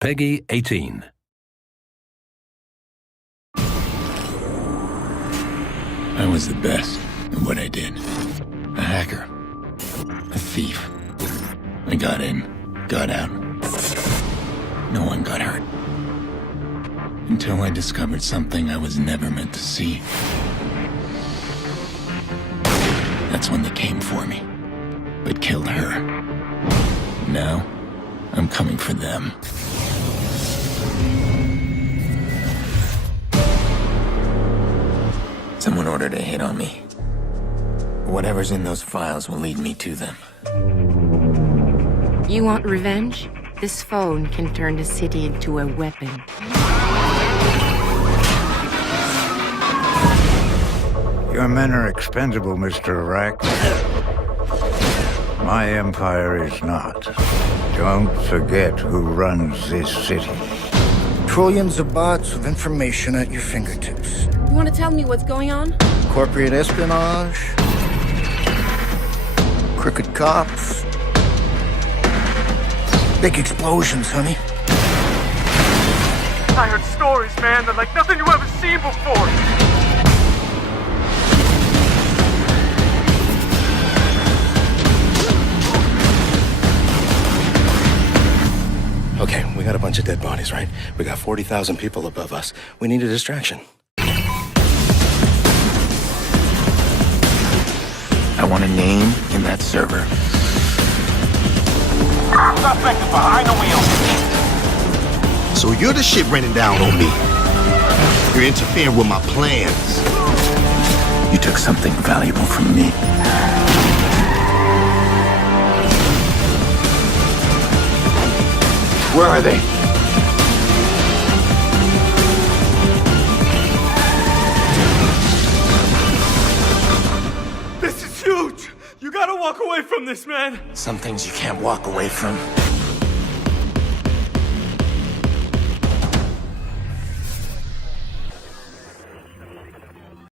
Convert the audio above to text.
Peggy 18. I was the best at what I did. A hacker. A thief. I got in, got out. No one got hurt. Until I discovered something I was never meant to see. That's when they came for me, but killed her. Now, I'm coming for them. Someone ordered a hit on me. Whatever's in those files will lead me to them. You want revenge? This phone can turn the city into a weapon. Your men are expendable, Mr. Rack. My empire is not. Don't forget who runs this city. Trillions of bots with information at your fingertips. You want to tell me what's going on? Corporate espionage. Crooked cops. Big explosions, honey. I heard stories, man, that like nothing you ever seen before. Okay, we got a bunch of dead bodies, right? We got 40,000 people above us. We need a distraction. I want a name in that server. Suspect is behind the wheel. So you're the shit raining down on me. You're interfering with my plans. You took something valuable from me. Where are they? This is huge. You gotta walk away from this, man. Some things you can't walk away from.